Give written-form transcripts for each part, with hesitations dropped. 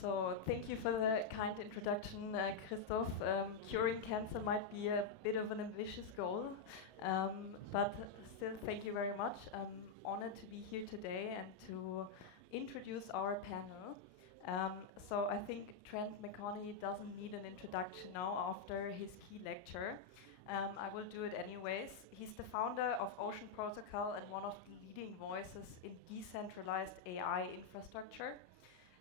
So thank you for the kind introduction, Christoph. Curing cancer might be a bit of an ambitious goal, but still thank you very much. I'm honored to be here today and to introduce our panel. So I think Trent McConaghy doesn't need an introduction now after his key lecture. I will do it anyways. He's the founder of Ocean Protocol and one of the leading voices in decentralized AI infrastructure.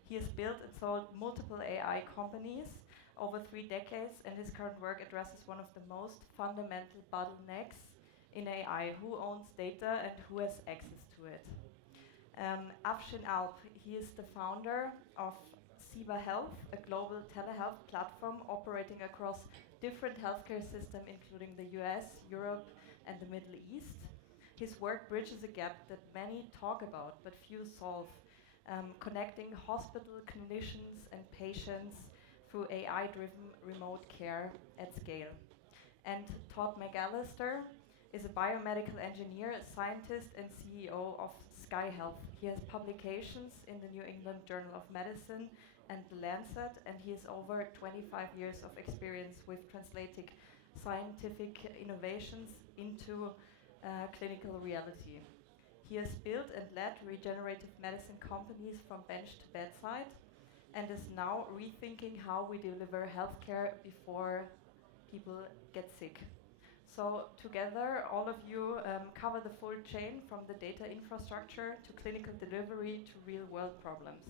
He has built and sold multiple AI companies over 3 decades, and his current work addresses one of the most fundamental bottlenecks in AI: who owns data and who has access to it. Afsin Alp, he is the founder of CEIBA Health, a global telehealth platform operating across different healthcare systems, including the US, Europe, and the Middle East. His work bridges a gap that many talk about but few solve, connecting hospital clinicians and patients through AI-driven remote care at scale. And Todd McAllister is a biomedical engineer, scientist, and CEO of Skai Health. He has publications in the New England Journal of Medicine and The Lancet, and he has over 25 years of experience with translating scientific innovations into clinical reality. He has built and led regenerative medicine companies from bench to bedside and is now rethinking how we deliver healthcare before people get sick. So together, all of you cover the full chain from the data infrastructure to clinical delivery to real-world problems.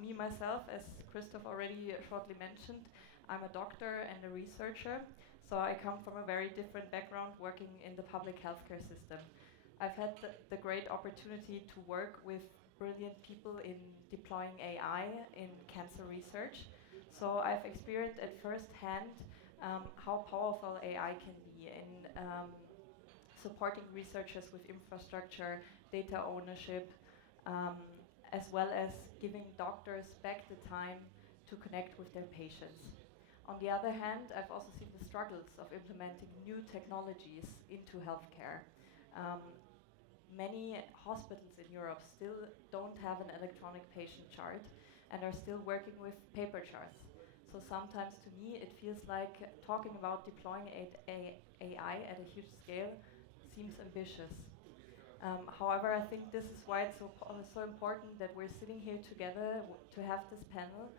Me, myself, as Christoph already shortly mentioned, I'm a doctor and a researcher, so I come from a very different background working in the public healthcare system. I've had the great opportunity to work with brilliant people in deploying AI in cancer research. So I've experienced at first hand how powerful AI can be in supporting researchers with infrastructure, data ownership, as well as giving doctors back the time to connect with their patients. On the other hand, I've also seen the struggles of implementing new technologies into healthcare. Many hospitals in Europe still don't have an electronic patient chart and are still working with paper charts. So sometimes to me it feels like talking about deploying AI at a huge scale seems ambitious. However, I think this is why it's so important that we're sitting here together to have this panel,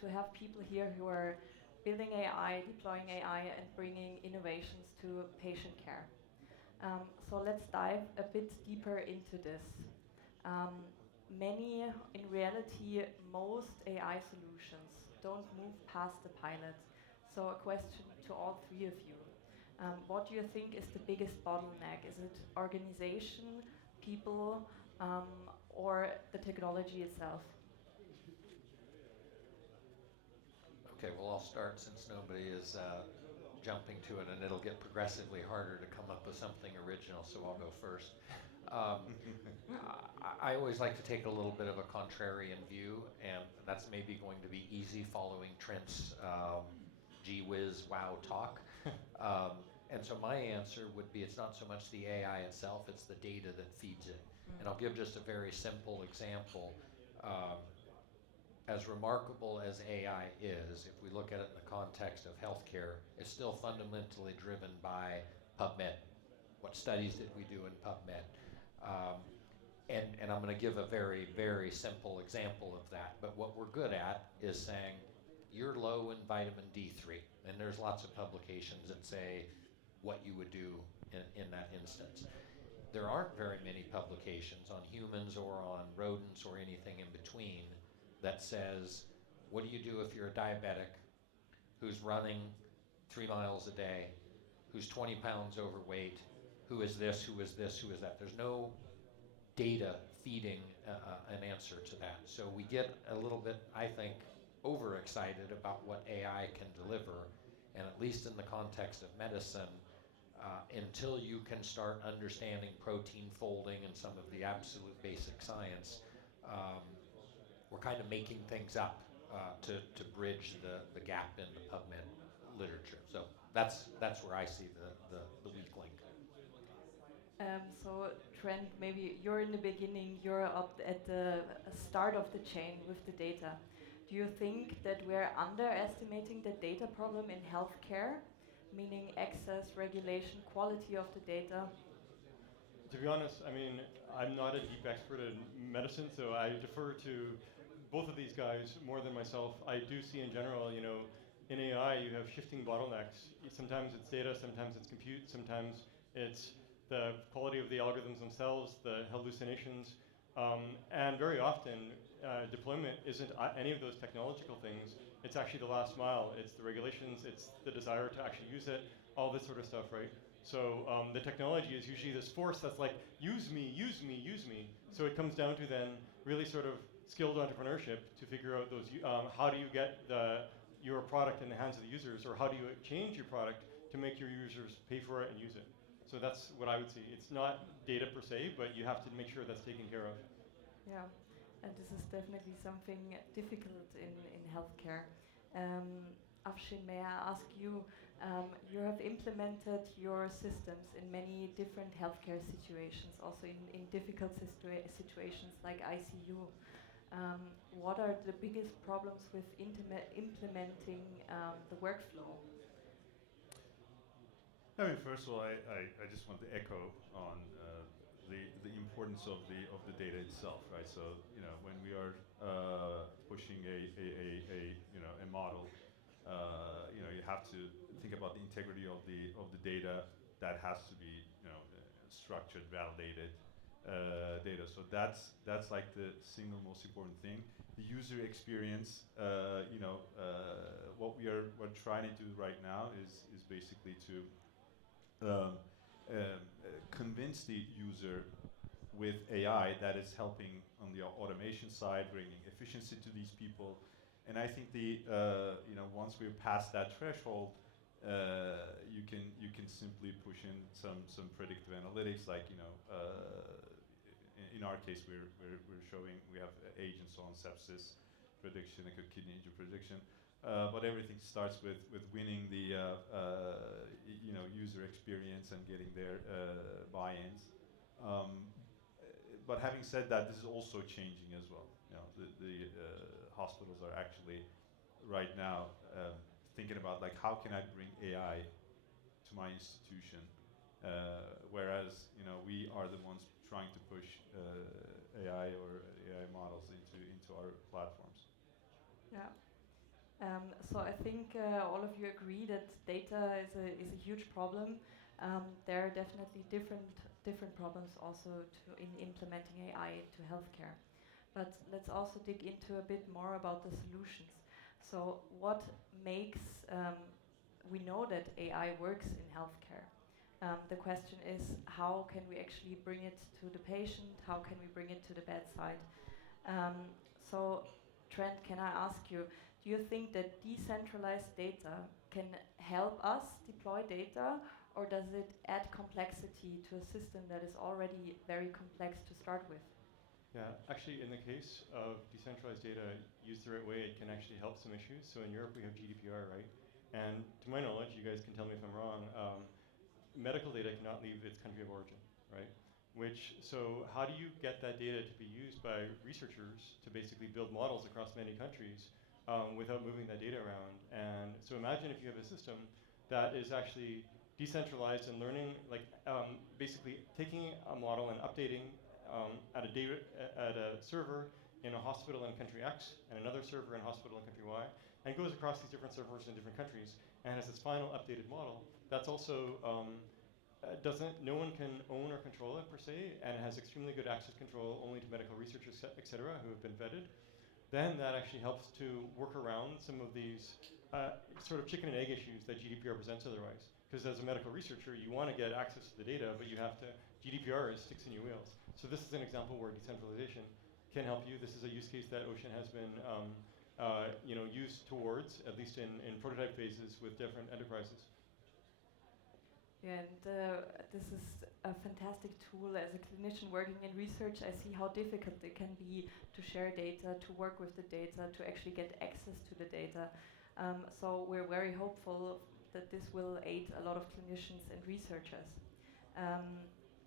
to have people here who are building AI, deploying AI, and bringing innovations to patient care. So let's dive a bit deeper into this. In reality, most AI solutions don't move past the pilot. So a question to all three of you. What do you think is the biggest bottleneck? Is it organization, people, or the technology itself? Okay, well, I'll start since nobody is jumping to it, and it'll get progressively harder to come up with something original, so I'll go first. I always like to take a little bit of a contrarian view, and that's maybe going to be easy following Trent's gee whiz wow talk. And so my answer would be it's not so much the AI itself, it's the data that feeds it. And I'll give just a very simple example. As remarkable as AI is, if we look at it in the context of healthcare, it's still fundamentally driven by PubMed. What studies did we do in PubMed? And I'm going to give a very, very simple example of that. But what we're good at is saying, you're low in vitamin D3. And there's lots of publications that say what you would do in that instance. There aren't very many publications on humans or on rodents or anything in between that says, what do you do if you're a diabetic who's running 3 miles a day, who's 20 pounds overweight, who is this, who is this, who is that? There's no data feeding an answer to that. So we get a little bit, I think, overexcited about what AI can deliver, and at least in the context of medicine, until you can start understanding protein folding and some of the absolute basic science, we're kind of making things up to bridge the gap in the PubMed literature. So that's where I see the weak link. So Trent, maybe you're in the beginning, you're up at the start of the chain with the data. Do you think that we're underestimating the data problem in healthcare, meaning access, regulation, quality of the data? To be honest, I mean, I'm not a deep expert in medicine, so I defer to both of these guys more than myself. I do see in general, you know, in AI you have shifting bottlenecks. Sometimes it's data, sometimes it's compute, sometimes it's the quality of the algorithms themselves, the hallucinations, and very often deployment isn't any of those technological things. It's actually the last mile. It's the regulations, it's the desire to actually use it, all this sort of stuff, right? So the technology is usually this force that's like, use me, use me, use me. So it comes down to then really sort of skilled entrepreneurship to figure out those, how do you get your product in the hands of the users, or how do you change your product to make your users pay for it and use it. So that's what I would see. It's not data per se, but you have to make sure that's taken care of. Yeah, and this is definitely something difficult in healthcare. Afshin, may I ask you, you have implemented your systems in many different healthcare situations, also in difficult situations like ICU. What are the biggest problems with implementing the workflow? I mean, first of all, I just want to echo on the importance of the data itself, right? So you know, when we are pushing a model, you know, you have to think about the integrity of the data that has to be, you know, structured, validated data. So that's like the single most important thing. The user experience, you know, what we're trying to do right now is basically to convince the user with AI that is helping on the automation side, bringing efficiency to these people. And I think you know, once we're past that threshold, you can simply push in some predictive analytics, like, you know, in our case we're showing we have agents on sepsis prediction, acute kidney injury prediction. But everything starts with winning the you know, user experience and getting their buy-ins. But having said that, this is also changing as well. You know, the hospitals are actually right now thinking about, like, how can I bring AI to my institution, whereas, you know, we are the ones trying to push AI or AI models into our platforms. Yeah. So I think all of you agree that data is a huge problem. There are definitely different problems also in implementing AI into healthcare. But let's also dig into a bit more about the solutions. So what makes we know that AI works in healthcare? The question is, how can we actually bring it to the patient? How can we bring it to the bedside? So Trent, can I ask you, do you think that decentralized data can help us deploy data, or does it add complexity to a system that is already very complex to start with? Yeah, actually, in the case of decentralized data used the right way, it can actually help some issues. So in Europe, we have GDPR, right? And to my knowledge, you guys can tell me if I'm wrong, medical data cannot leave its country of origin, right? So how do you get that data to be used by researchers to basically build models across many countries without moving that data around? And so imagine if you have a system that is actually decentralized and learning, like basically taking a model and updating at a server in a hospital in country X and another server in hospital in country Y, and goes across these different servers in different countries and has its final updated model. That's also no one can own or control it per se, and it has extremely good access control only to medical researchers, etc., who have been vetted. Then that actually helps to work around some of these sort of chicken and egg issues that GDPR presents otherwise. Because as a medical researcher, you want to get access to the data, but you have to, GDPR is sticks in your wheels. So this is an example where decentralization can help you. This is a use case that Ocean has been you know, used towards, at least in prototype phases with different enterprises. Yeah, and this is a fantastic tool. As a clinician working in research, I see how difficult it can be to share data, to work with the data, to actually get access to the data. So we're very hopeful that this will aid a lot of clinicians and researchers.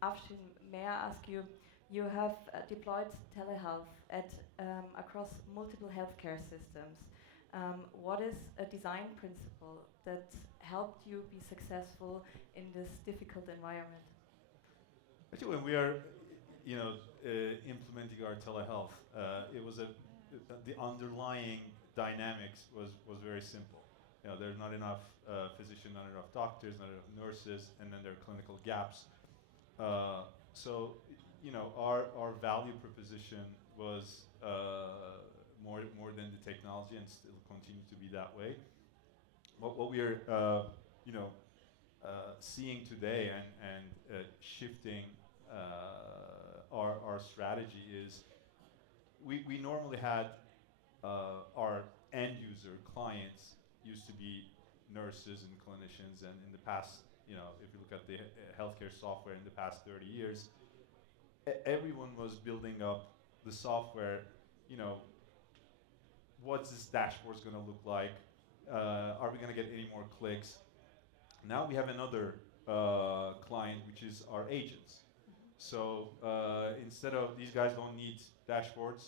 Afshin, may I ask you, you have deployed telehealth across multiple healthcare systems. What is a design principle that helped you be successful in this difficult environment? Actually, when we are, implementing our telehealth, it was the underlying dynamics was very simple. There's not enough physicians, not enough doctors, not enough nurses, and then there are clinical gaps. So, our value proposition was more than the technology, and still continue to be that way. What we are, seeing today and shifting our strategy is we normally had our end user clients used to be nurses and clinicians, and in the past, if you look at the healthcare software in the past 30 years, everyone was building up the software. What's this dashboard's going to look like? Are we going to get any more clicks? Now we have another client, which is our agents. So instead of, these guys don't need dashboards,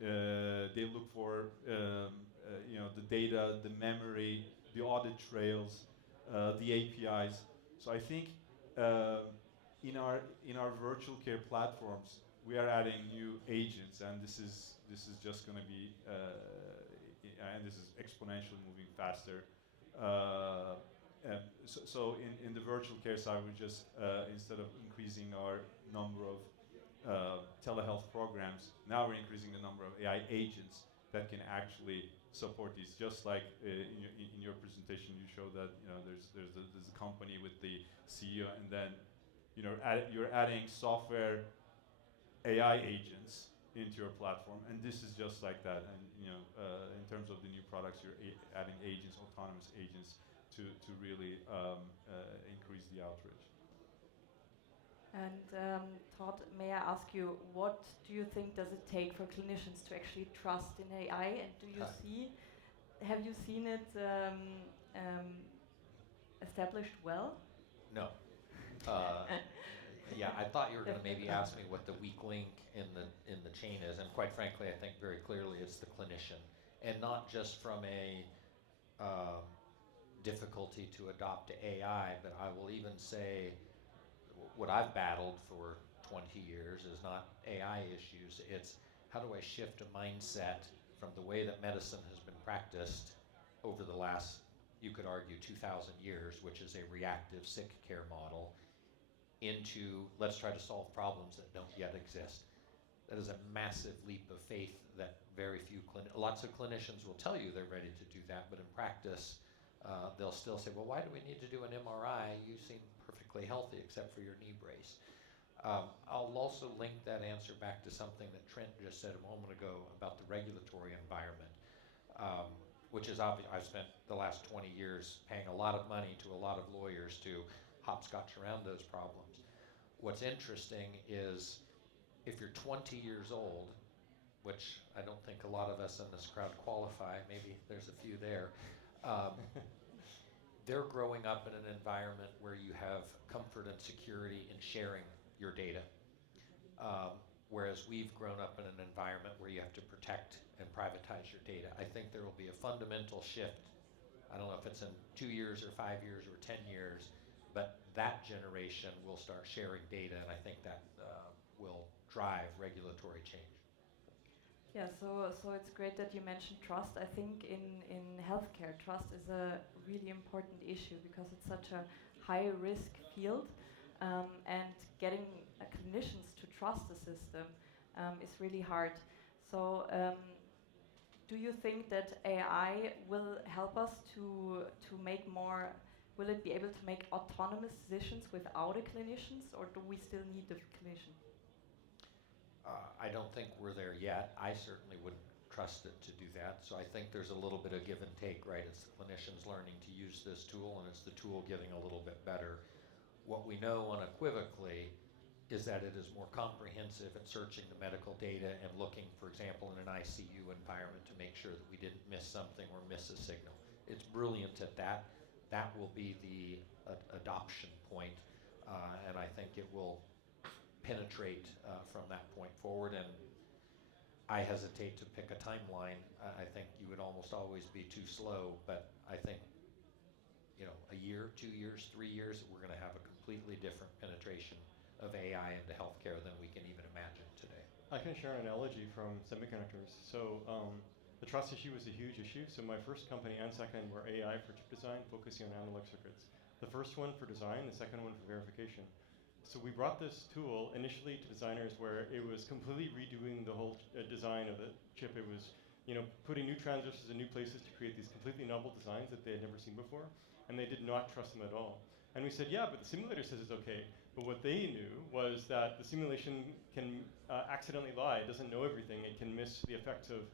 they look for the data, the memory, the audit trails, the APIs. So I think in our virtual care platforms, we are adding new agents, and this is just going to be and this is exponentially moving faster. So in the virtual care side, we just instead of increasing our number of telehealth programs, now we're increasing the number of AI agents that can actually support these. Just like in your presentation, you show that there's a company with the CEO, and then you're adding software AI agents into your platform, and this is just like that. And in terms of the new products, you're adding agents, autonomous agents, to really increase the outreach. And Todd, may I ask you, what do you think does it take for clinicians to actually trust in AI? And have you seen it established well? No. Yeah, I thought you were going to maybe ask me what the weak link in the chain is, and quite frankly, I think very clearly it's the clinician, and not just from a difficulty to adopt AI, but I will even say what I've battled for 20 years is not AI issues. It's how do I shift a mindset from the way that medicine has been practiced over the last, you could argue, 2,000 years, which is a reactive sick care model, into let's try to solve problems that don't yet exist. That is a massive leap of faith that very few lots of clinicians will tell you they're ready to do that, but in practice, they'll still say, well, why do we need to do an MRI? You seem perfectly healthy except for your knee brace. I'll also link that answer back to something that Trent just said a moment ago about the regulatory environment, which is obvious. I've spent the last 20 years paying a lot of money to a lot of lawyers to hopscotch around those problems. What's interesting is if you're 20 years old, which I don't think a lot of us in this crowd qualify, maybe there's a few there, they're growing up in an environment where you have comfort and security in sharing your data. Whereas we've grown up in an environment where you have to protect and privatize your data. I think there will be a fundamental shift. I don't know if it's in 2 years or 5 years or 10 years, but that generation will start sharing data, and I think that will drive regulatory change. Yeah, so it's great that you mentioned trust. I think in healthcare, trust is a really important issue because it's such a high-risk field, and getting clinicians to trust the system is really hard. So do you think that AI will help us to make more, will it be able to make autonomous decisions without a clinicians, or do we still need the clinician? I don't think we're there yet. I certainly wouldn't trust it to do that. So I think there's a little bit of give and take, right? It's the clinicians learning to use this tool, and it's the tool getting a little bit better. What we know unequivocally is that it is more comprehensive at searching the medical data and looking, for example, in an ICU environment to make sure that we didn't miss something or miss a signal. It's brilliant at that. That will be the adoption point, and I think it will penetrate from that point forward. And I hesitate to pick a timeline. I think you would almost always be too slow, but I think, you know, a year, 2 years, 3 years, we're going to have a completely different penetration of AI into healthcare than we can even imagine today. I can share an analogy from semiconductors. So the trust issue was a huge issue. So my first company and second were AI for chip design, focusing on analog circuits. The first one for design, the second one for verification. So we brought this tool initially to designers where it was completely redoing the whole design of the chip. It was, you know, putting new transistors in new places to create these completely novel designs that they had never seen before, and they did not trust them at all. And we said, yeah, but the simulator says it's okay. But what they knew was that the simulation can accidentally lie. It doesn't know everything. It can miss the effects of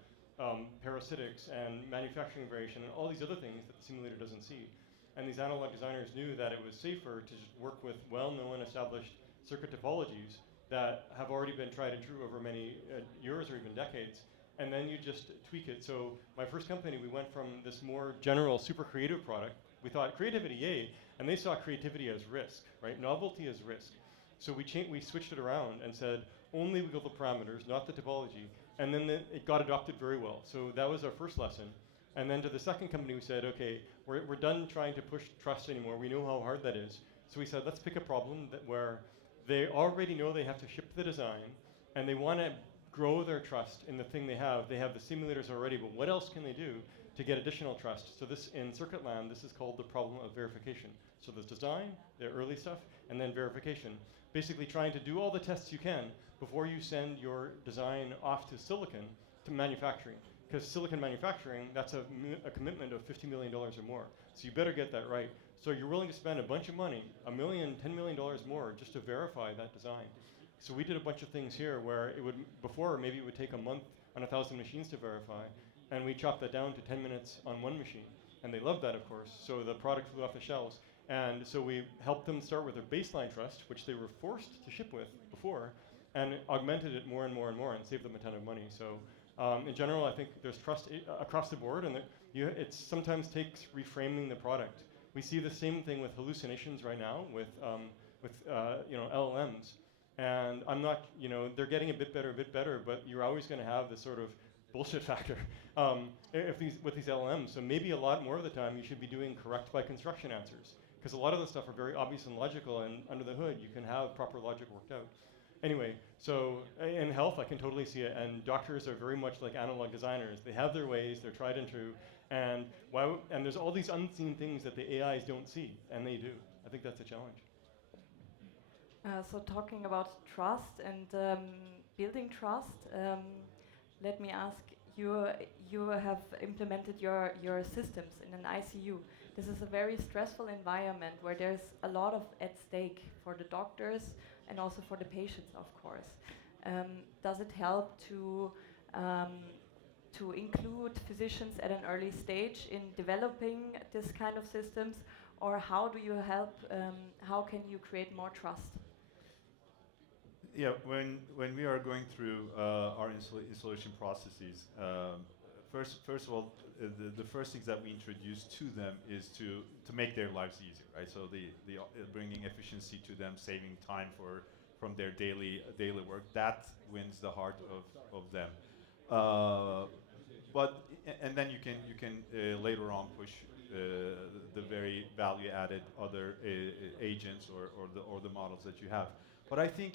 parasitics and manufacturing variation and all these other things that the simulator doesn't see. And these analog designers knew that it was safer to just work with well-known established circuit topologies that have already been tried and true over many years or even decades, and then you just tweak it. So my first company, we went from this more general, super creative product. We thought creativity, yay, and they saw creativity as risk, right? Novelty as risk. So we switched it around and said, only wiggle the parameters, not the topology, and then it got adopted very well. So that was our first lesson. And then to the second company, we said, okay, we're done trying to push trust anymore. We know how hard that is. So we said, let's pick a problem where they already know they have to ship the design, and they want to grow their trust in the thing they have. They have the simulators already, but what else can they do to get additional trust? So this, in circuit land, this is called the problem of verification. So there's design, the early stuff, and then verification. Basically trying to do all the tests you can before you send your design off to silicon to manufacturing. Because silicon manufacturing, that's a commitment of $50 million or more. So you better get that right. So you're willing to spend a bunch of money, $1 million, $10 million more, just to verify that design. So we did a bunch of things here where it would, before maybe it would take a month on 1,000 machines to verify, and we chopped that down to 10 minutes on one machine. And they loved that, of course, so the product flew off the shelves. And so we helped them start with their baseline trust, which they were forced to ship with before, and augmented it more and more and more and saved them a ton of money. So in general, I think there's trust across the board, and it sometimes takes reframing the product. We see the same thing with hallucinations right now with you know, LLMs. And I'm not, you know, they're getting a bit better, but you're always going to have this sort of bullshit factor with these LLMs. So maybe a lot more of the time you should be doing correct by construction answers, because a lot of the stuff are very obvious and logical, and under the hood you can have proper logic worked out. Anyway, so in health I can totally see it, and doctors are very much like analog designers. They have their ways, they're tried and true, and there's all these unseen things that the AIs don't see, and they do. I think that's a challenge. So talking about trust and building trust, let me ask, you have implemented your systems in an ICU. This is a very stressful environment where there's a lot of at stake for the doctors and also for the patients, of course. Does it help to include physicians at an early stage in developing this kind of systems, or how do you help, how can you create more trust? Yeah, when we are going through our installation processes, first of all, the first things that we introduce to them is to make their lives easier, right? So the bringing efficiency to them, saving time from their daily work, that wins the heart of them. And then you can later on push the very value-added other agents or the models that you have. But I think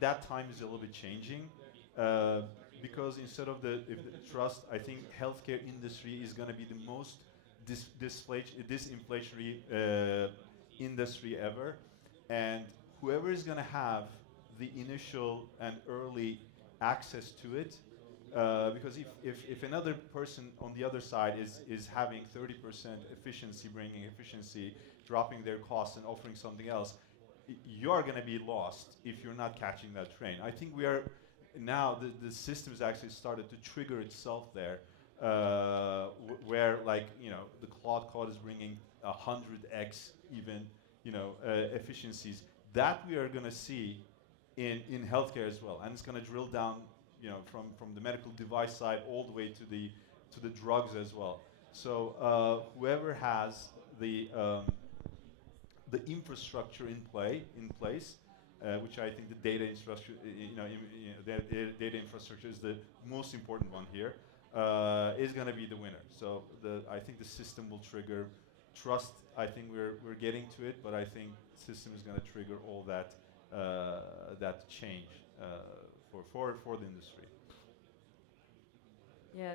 that time is a little bit changing, because instead of the trust, I think healthcare industry is going to be the most disinflationary industry ever, and whoever is going to have the initial and early access to it, because if another person on the other side is having 30% efficiency, bringing efficiency, dropping their costs and offering something else, you are going to be lost if you're not catching that train. I think we are now, the system's actually started to trigger itself there, where, like, you know, the Claude Code is bringing 100x even, you know, efficiencies. That we are going to see in healthcare as well, and it's going to drill down, you know, from the medical device side all the way to the drugs as well. So whoever has the infrastructure in place which I think the data infrastructure, data infrastructure is the most important one here, is going to be the winner. So I think the system will trigger trust. I think we're getting to it, but I think the system is going to trigger all that that change for the industry. Yeah,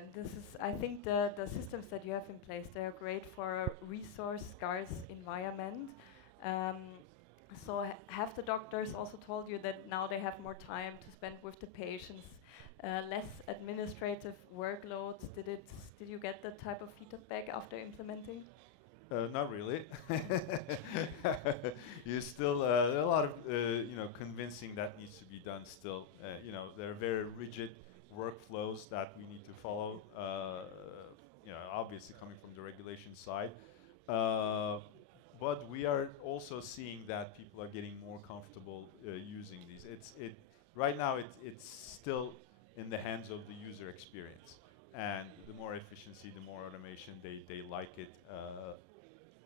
I think the systems that you have in place, they are great for a resource scarce environment. Um, so have the doctors also told you that now they have more time to spend with the patients, less administrative workloads? Did you get that type of feedback after implementing? Not really. You still there are a lot of convincing that needs to be done still. There are very rigid workflows that we need to follow. Obviously coming from the regulation side, but we are also seeing that people are getting more comfortable using these. Right now it's still in the hands of the user experience, and the more efficiency, the more automation, they like it.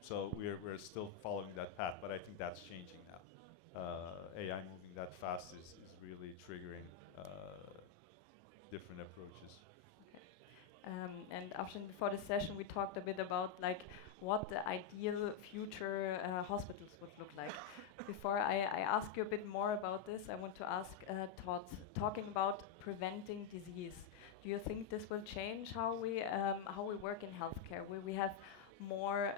So we're still following that path, but I think that's changing now. AI moving that fast is really triggering different approaches. And Afsin, before the session, we talked a bit about what the ideal future hospitals would look like. Before I ask you a bit more about this, I want to ask Todd, talking about preventing disease. Do you think this will change how we work in healthcare? Will we have more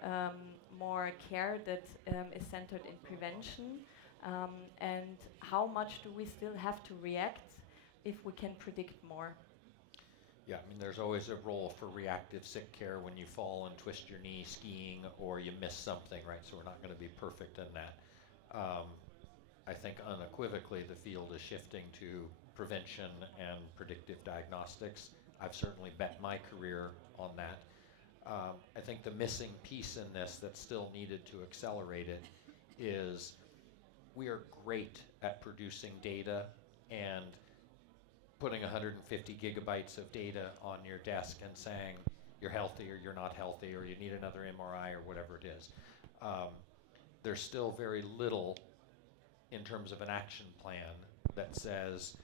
care that is centered in prevention? And how much do we still have to react if we can predict more? Yeah, I mean, there's always a role for reactive sick care when you fall and twist your knee skiing or you miss something, right? So we're not going to be perfect in that. I think unequivocally the field is shifting to prevention and predictive diagnostics. I've certainly bet my career on that. I think the missing piece in this that's still needed to accelerate it is we are great at producing data and putting 150 gigabytes of data on your desk and saying you're healthy or you're not healthy or you need another MRI or whatever it is. There's still very little in terms of an action plan that says,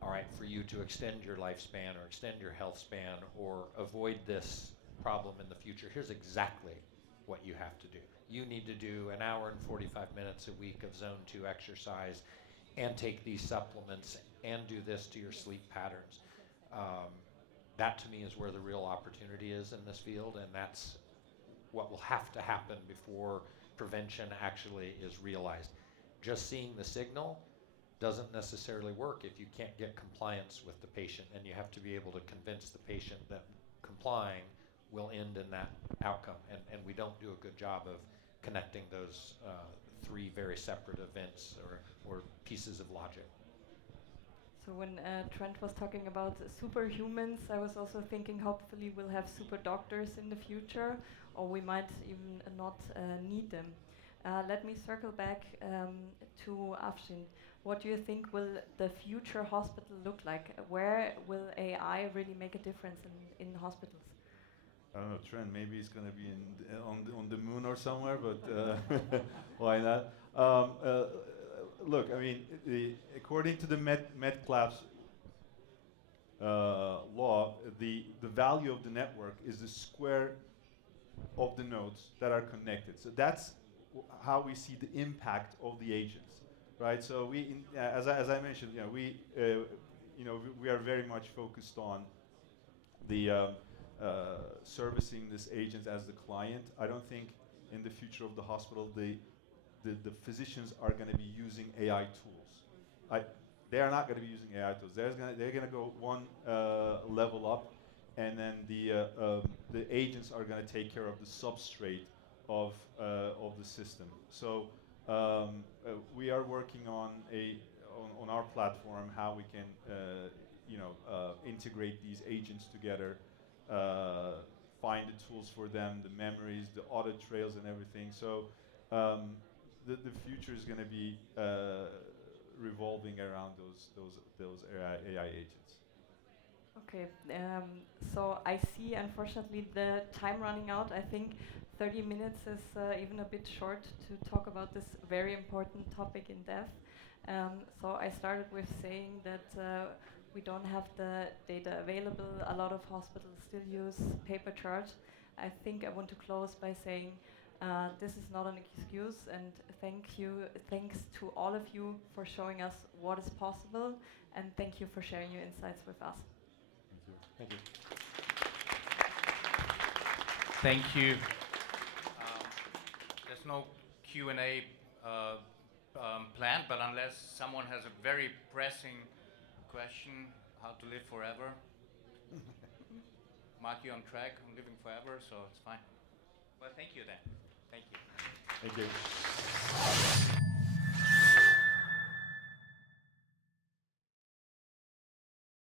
all right, for you to extend your lifespan or extend your health span or avoid this problem in the future, here's exactly what you have to do. You need to do an hour and 45 minutes a week of zone 2 exercise and take these supplements and do this to your sleep patterns. That to me is where the real opportunity is in this field, and that's what will have to happen before prevention actually is realized. Just seeing the signal doesn't necessarily work if you can't get compliance with the patient, and you have to be able to convince the patient that complying will end in that outcome, and we don't do a good job of connecting those three very separate events or pieces of logic. So when Trent was talking about superhumans, I was also thinking hopefully we'll have super doctors in the future, or we might even not need them. Let me circle back to Afsin. What do you think will the future hospital look like? Where will AI really make a difference in hospitals? I don't know, Trent, maybe it's going to be on the moon or somewhere, but why not? Look, I mean, according to the MedClass law, the value of the network is the square of the nodes that are connected. So that's how we see the impact of the agents, right? So as I mentioned, we are very much focused on the servicing this agent as the client. I don't think in the future of the hospital the physicians are going to be using AI tools. They are not going to be using AI tools. They're going to go one level up, and then the agents are going to take care of the substrate of the system. So we are working on our platform how we can integrate these agents together, find the tools for them, the memories, the audit trails, and everything. So the future is going to be revolving around those AI agents. Okay, so I see, unfortunately, the time running out. I think 30 minutes is even a bit short to talk about this very important topic in depth. So I started with saying that we don't have the data available. A lot of hospitals still use paper charts. I think I want to close by saying this is not an excuse, and thanks to all of you for showing us what is possible, and thank you for sharing your insights with us. Thank you. Thank you. There's no Q&A planned, but unless someone has a very pressing question, how to live forever. Mark you on track on living forever, so it's fine. Well, thank you then. Thank you. Thank you.